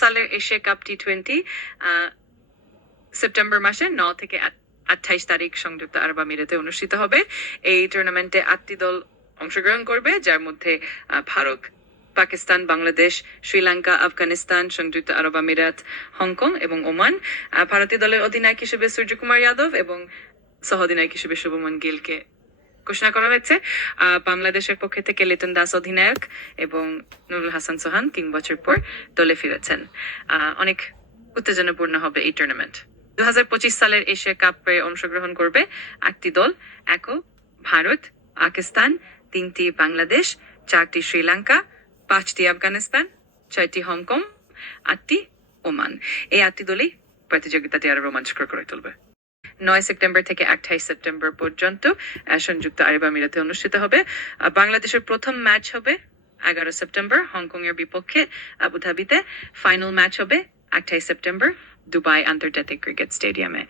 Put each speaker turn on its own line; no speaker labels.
সালের Asia cup T twenty September মাসে ন থেকে আঠাইশ তারিখ সংযুক্ত আরব আমিরাতে অনুষ্ঠিত হবে। এই টুর্নামেন্টে আটটি দল অংশগ্রহণ করবে, যার মধ্যে ভারত, পাকিস্তান, বাংলাদেশ, শ্রীলঙ্কা, আফগানিস্তান, সংযুক্ত আরব আমিরাত, হংকং এবং ওমান। ভারতীয় দলের অধিনায়ক হিসেবে সূর্যকুমার যাদব এবং সহ অধিনায়ক হিসেবে শুভমন গিলকে ঘোষণা করা হয়েছে বাংলাদেশের পক্ষে থেকে লিটন দাস অধিনায়ক এবং নুরুল হাসান সোহান তিন বছর পর দলে ফিরেছেন। অনেক উত্তেজনাপূর্ণ হবে এই টুর্নামেন্ট দু হাজার পঁচিশ সালের এশিয়া কাপে অংশগ্রহণ করবে আটটি দল, একক ভারত, পাকিস্তান, তিনটি বাংলাদেশ, চারটি শ্রীলঙ্কা, পাঁচটি আফগানিস্তান, ছয়টি হংকং, আটটি ওমান। এই আটটি দলই প্রতিযোগিতাটি আরও রোমাঞ্চকর করে তুলবে। নয় সেপ্টেম্বর থেকে আঠাইশ সেপ্টেম্বর পর্যন্ত সংযুক্ত আরব আমিরাতে অনুষ্ঠিত হবে। বাংলাদেশের প্রথম ম্যাচ হবে এগারো সেপ্টেম্বর হংকং এর বিপক্ষে আবুধাবিতে। ফাইনাল ম্যাচ হবে আঠাইশ সেপ্টেম্বর, দুবাই আন্তর্জাতিক ক্রিকেট স্টেডিয়ামে।